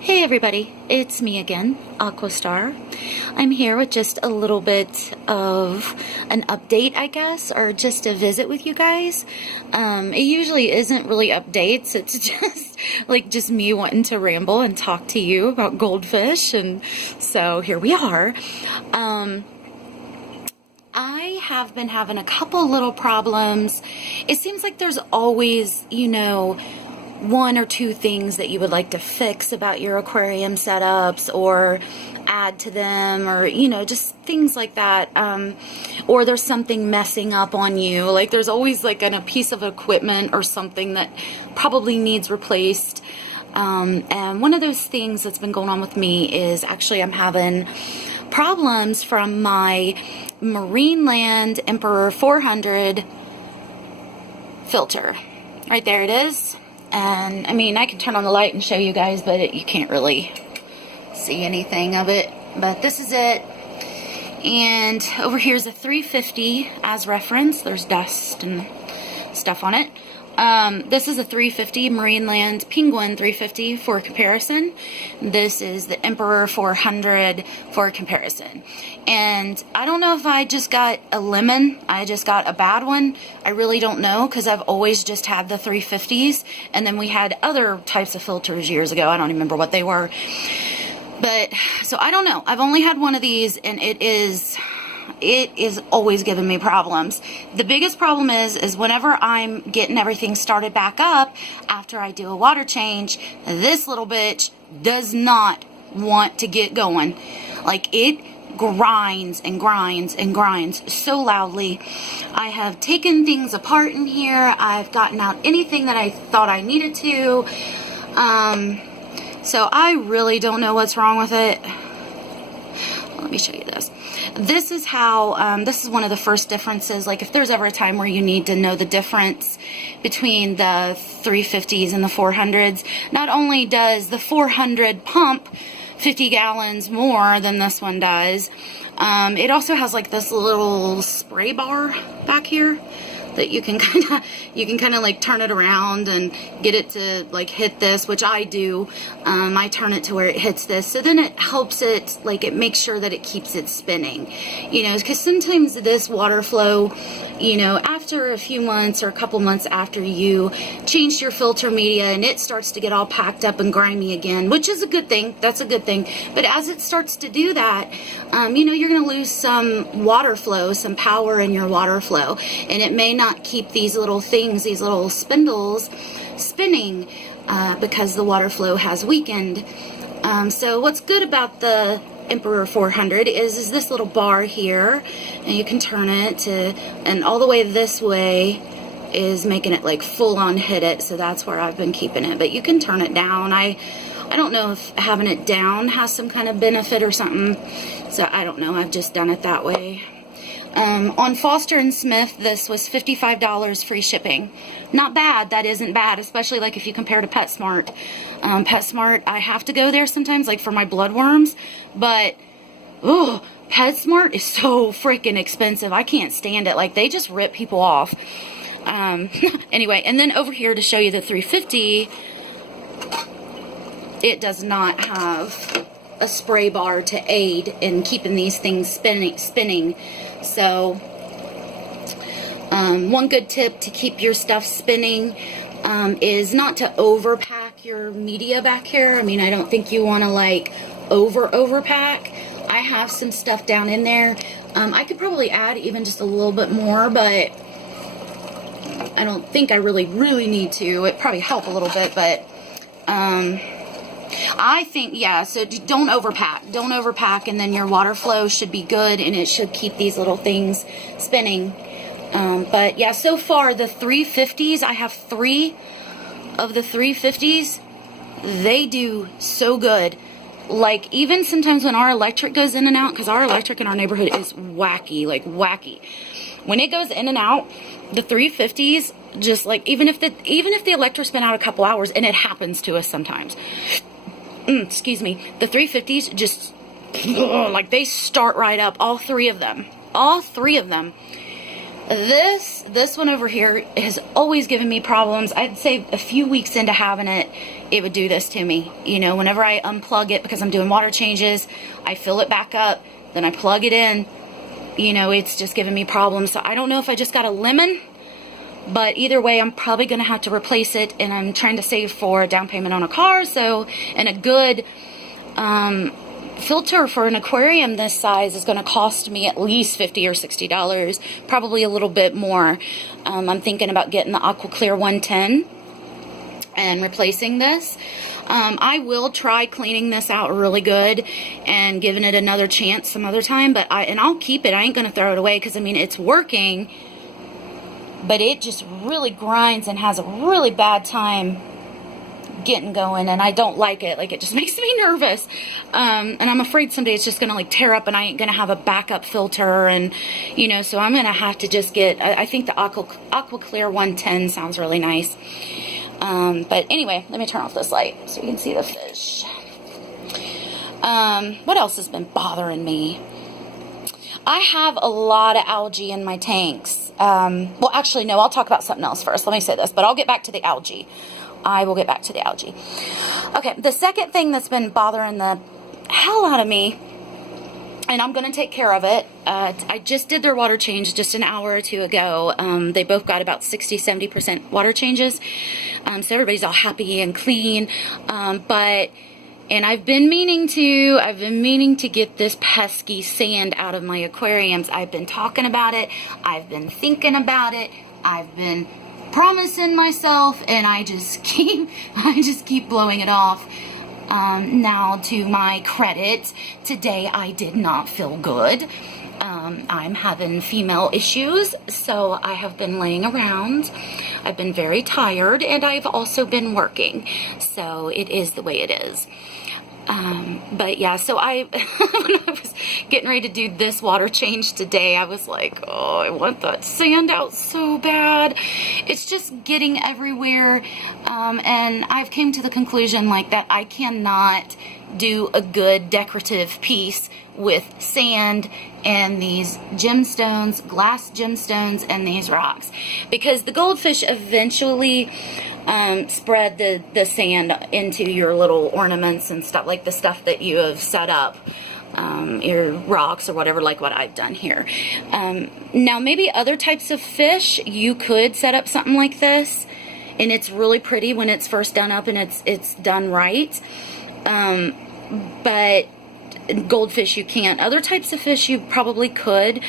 Hey everybody, it's me again, Aquastar. I'm here with just a little bit of an update, I guess, or just a visit with you guys. It usually isn't really updates, it's just me wanting to ramble and talk to you about goldfish, and so here we are. I have been having a couple little problems. It seems like there's always, one or two things that you would like to fix about your aquarium setups or add to them, or just things like that, or there's something messing up on you. Like there's always like a piece of equipment or something that probably needs replaced, and one of those things that's been going on with me is actually I'm having problems from my Marineland Emperor 400 filter. Right there it is. And I mean, I can turn on the light and show you guys, but you can't really see anything of it. But this is it. And over here is a 350 as reference. There's dust and stuff on it. This is a 350 Marineland Penguin 350 for comparison. This is the Emperor 400 for comparison. And I don't know if I just got a lemon, I just got a bad one. I really don't know, because I've always just had the 350s, and then we had other types of filters years ago. I don't remember what they were. But, so I don't know. I've only had one of these, and it is always giving me problems. The biggest problem is whenever I'm getting everything started back up after I do a water change, this little bitch does not want to get going. Like, it grinds and grinds and grinds so loudly. I have taken things apart in here. I've gotten out anything that I thought I needed to. So I really don't know what's wrong with it. Let me show you this. This is how, this is one of the first differences. Like if there's ever a time where you need to know the difference between the 350s and the 400s, not only does the 400 pump 50 gallons more than this one does, it also has like this little spray bar back here that you can kind of like turn it around and get it to like hit this, which I do. I turn it to where it hits this, so then it helps it, like it makes sure that it keeps it spinning, because sometimes this water flow, after a few months or a couple months after you changed your filter media, and it starts to get all packed up and grimy again, which is a good thing. That's a good thing. But as it starts to do that, you're going to lose some water flow, some power in your water flow, and it may not keep these little things, these little spindles spinning, because the water flow has weakened. So what's good about the Emperor 400 is this little bar here, and you can turn it to, and all the way this way is making it like full on hit it, so that's where I've been keeping it. But you can turn it down. I don't know if having it down has some kind of benefit or something, so I don't know. I've just done it that way. On Foster & Smith, this was $55 free shipping. Not bad. That isn't bad, especially like if you compare to PetSmart. PetSmart, I have to go there sometimes, like for my bloodworms, but PetSmart is so freaking expensive. I can't stand it. Like, they just rip people off. Anyway, and then over here to show you the 350, it does not have a spray bar to aid in keeping these things spinning. So one good tip to keep your stuff spinning is not to overpack your media back here. I mean, I don't think you want to like overpack. I have some stuff down in there. I could probably add even just a little bit more, but I don't think I really need to. It'd probably help a little bit, but I think, yeah, so don't overpack. Don't overpack, and then your water flow should be good, and it should keep these little things spinning. But yeah, so far the 350s, I have 3 of the 350s. They do so good. Like, even sometimes when our electric goes in and out, because our electric in our neighborhood is wacky, like wacky. When it goes in and out, the 350s, just like, even if the electric's been out a couple hours, and it happens to us sometimes, excuse me, the 350s just, like, they start right up, all 3 of them. This one over here has always given me problems. I'd say a few weeks into having it, it would do this to me. You know, whenever I unplug it because I'm doing water changes, I fill it back up, then I plug it in. You know, it's just giving me problems. So I don't know if I just got a lemon, but either way, I'm probably going to have to replace it, and I'm trying to save for a down payment on a car. So, and a good filter for an aquarium this size is going to cost me at least $50 or $60, probably a little bit more. I'm thinking about getting the Aqua Clear 110 and replacing this. I will try cleaning this out really good and giving it another chance some other time, but I'll keep it. I ain't going to throw it away because, I mean, it's working, but it just really grinds and has a really bad time getting going, and I don't like it. Like, it just makes me nervous, and I'm afraid someday it's just gonna like tear up and I ain't gonna have a backup filter, and you know, so I'm gonna have to just get, I think the Aqua Clear 110 sounds really nice. But anyway, let me turn off this light so you can see the fish. What else has been bothering me? I have a lot of algae in my tanks. Well, actually, no, I'll talk about something else first. Let me say this, but I'll get back to the algae. I will get back to the algae. Okay, the second thing that's been bothering the hell out of me, and I'm going to take care of it. I just did their water change just an hour or two ago. They both got about 60-70% water changes. So everybody's all happy and clean. And I've been meaning to get this pesky sand out of my aquariums. I've been talking about it. I've been thinking about it. I've been promising myself, and I just keep blowing it off. Now, to my credit, today I did not feel good. I'm having female issues, so I have been laying around. I've been very tired, and I've also been working, so it is the way it is. But yeah, so when I was getting ready to do this water change today, I was like, oh, I want that sand out so bad. It's just getting everywhere. And I've came to the conclusion like that I cannot do a good decorative piece with sand and these gemstones, glass gemstones, and these rocks, because the goldfish eventually spread the sand into your little ornaments and stuff, like the stuff that you have set up, your rocks or whatever, like what I've done here. Now, maybe other types of fish, you could set up something like this, and it's really pretty when it's first done up and it's done right. But goldfish, you can't. Other types of fish, you probably could.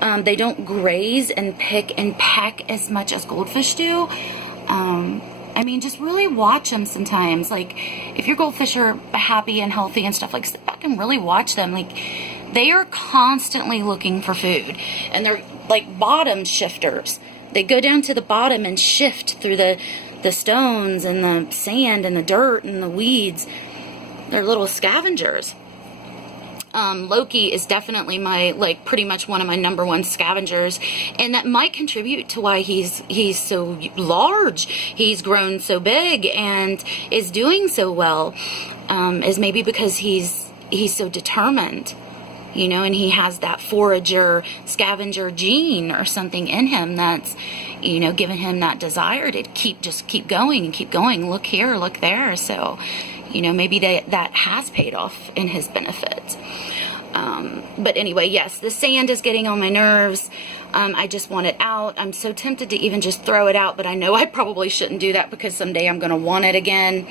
They don't graze and pick and peck as much as goldfish do. I mean, just really watch them sometimes. Like, if your goldfish are happy and healthy and stuff, like, sit back and really watch them. Like, they are constantly looking for food. And they're like bottom shifters. They go down to the bottom and shift through the stones and the sand and the dirt and the weeds. They're little scavengers. Loki is definitely pretty much one of my #1 scavengers, and that might contribute to why he's so large. He's grown so big and is doing so well, is maybe because he's so determined, you know, and he has that forager, scavenger gene or something in him that's, you know, giving him that desire to just keep going and keep going. Look here, look there. So, you know, maybe that has paid off in his benefit. But anyway, yes, the sand is getting on my nerves. I just want it out. I'm so tempted to even just throw it out, but I know I probably shouldn't do that because someday I'm going to want it again.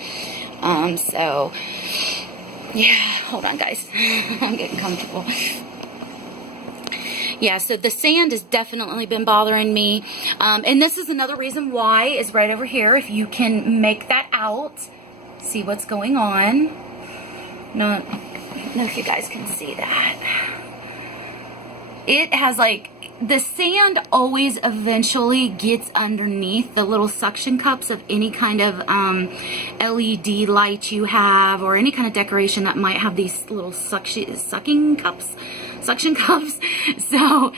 So, yeah, hold on, guys. I'm getting comfortable. Yeah, so the sand has definitely been bothering me. And this is another reason why is right over here. If you can make that out, see what's going on. No, I don't know if you guys can see that. It has like, the sand always eventually gets underneath the little suction cups of any kind of LED light you have, or any kind of decoration that might have these little suction cups. So,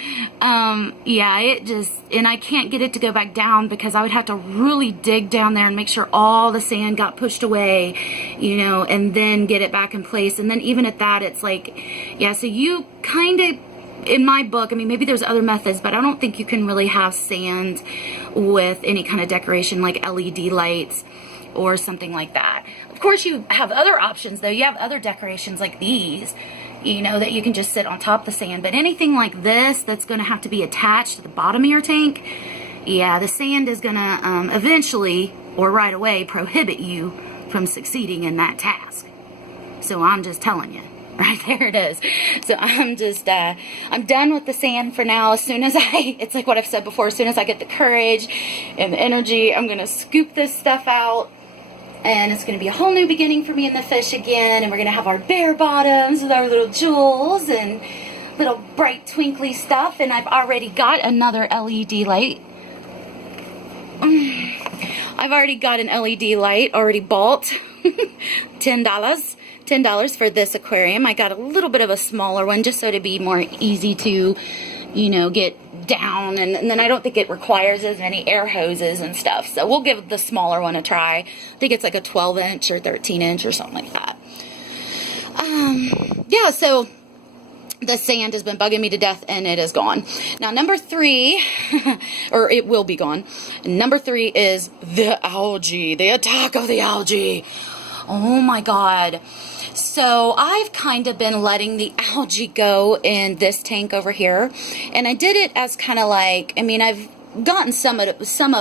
yeah, it just, and I can't get it to go back down because I would have to really dig down there and make sure all the sand got pushed away, you know, and then get it back in place. And then even at that, it's like, yeah, so you kind of in my book, I mean, maybe there's other methods, but I don't think you can really have sand with any kind of decoration like LED lights or something like that. Of course, you have other options, though. You have other decorations like these, you know, that you can just sit on top of the sand. But anything like this that's going to have to be attached to the bottom of your tank, yeah, the sand is going to eventually or right away prohibit you from succeeding in that task. So I'm just telling you. Right there it is. So I'm just, I'm done with the sand for now. As soon as it's like what I've said before, as soon as I get the courage and the energy, I'm going to scoop this stuff out. And it's going to be a whole new beginning for me and the fish again. And we're going to have our bare bottoms with our little jewels and little bright twinkly stuff. And I've already got another LED light. I've already got an LED light already bought. $10 for this aquarium. I got a little bit of a smaller one just so it'd be more easy to, you know, get down, and then I don't think it requires as many air hoses and stuff, so we'll give the smaller one a try. I think it's like a 12-inch or 13-inch or something like that. Yeah, so the sand has been bugging me to death and it is gone. Now number 3, or it will be gone. Number 3 is the algae, the attack of the algae. Oh my God. So I've kind of been letting the algae go in this tank over here. And I did it as kind of like, I mean, I've gotten some of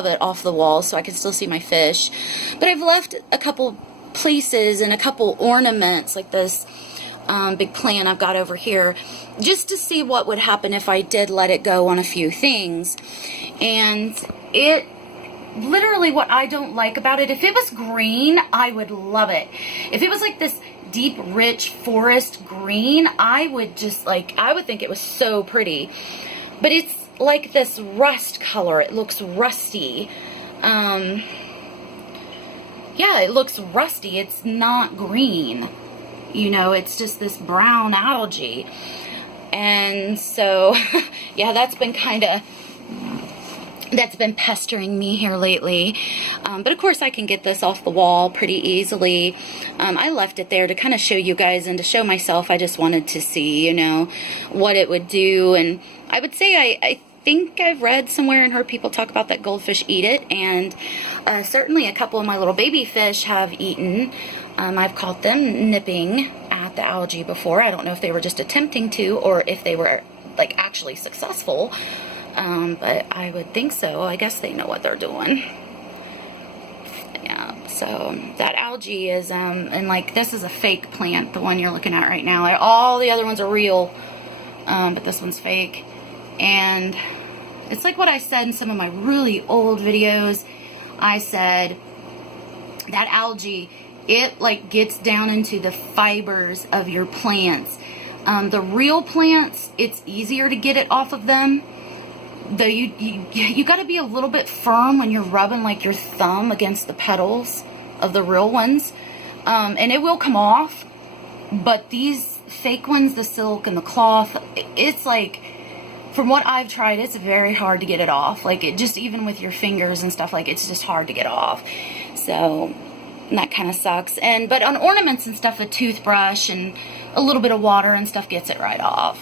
it off the wall so I can still see my fish. But I've left a couple places and a couple ornaments like this big plant I've got over here just to see what would happen if I did let it go on a few things. And it literally, what I don't like about it, if it was green, I would love it. If it was like this deep, rich forest green, I would just like, I would think it was so pretty. But it's like this rust color. It looks rusty. Yeah, it looks rusty. It's not green. You know, it's just this brown algae. And so, yeah, that's been pestering me here lately. But of course I can get this off the wall pretty easily. I left it there to kind of show you guys and to show myself. I just wanted to see, you know, what it would do. And I would say I think I've read somewhere and heard people talk about that goldfish eat it. And certainly a couple of my little baby fish have eaten. I've caught them nipping at the algae before. I don't know if they were just attempting to or if they were like actually successful. But I would think so. I guess they know what they're doing. Yeah, so that algae is, and like this is a fake plant, the one you're looking at right now. Like, all the other ones are real, but this one's fake. And it's like what I said in some of my really old videos. I said that algae, it like gets down into the fibers of your plants. The real plants, it's easier to get it off of them. Though you got to be a little bit firm when you're rubbing like your thumb against the petals of the real ones, and it will come off. But these fake ones, the silk and the cloth, it's like, from what I've tried, it's very hard to get it off. Like, it just, even with your fingers and stuff, like, it's just hard to get off. So that kind of sucks. But on ornaments and stuff, a toothbrush and a little bit of water and stuff gets it right off.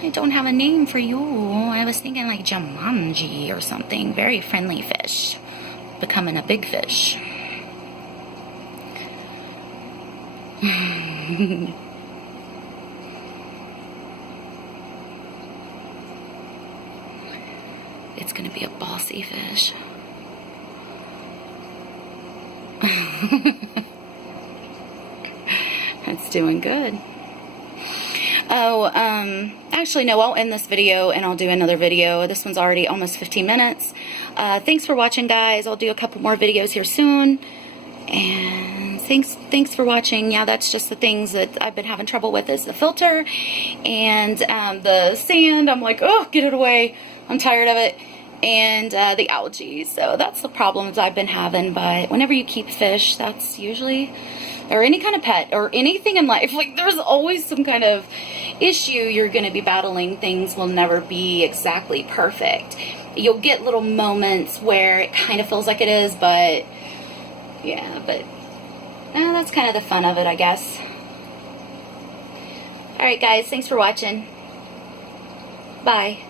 I don't have a name for you. I was thinking like Jumanji or something. Very friendly fish. Becoming a big fish. It's going to be a bossy fish. It's doing good. Oh, actually, no, I'll end this video and I'll do another video. This one's already almost 15 minutes. Thanks for watching, guys. I'll do a couple more videos here soon. And thanks for watching. Yeah, that's just the things that I've been having trouble with, is the filter and the sand. I'm like, oh, get it away. I'm tired of it. And the algae. So that's the problems I've been having. But whenever you keep fish, that's usually, or any kind of pet or anything in life, like, there's always some kind of issue you're going to be battling. Things will never be exactly perfect. You'll get little moments where it kind of feels like it is, but yeah, but that's kind of the fun of it, I guess. Alright guys, thanks for watching. Bye.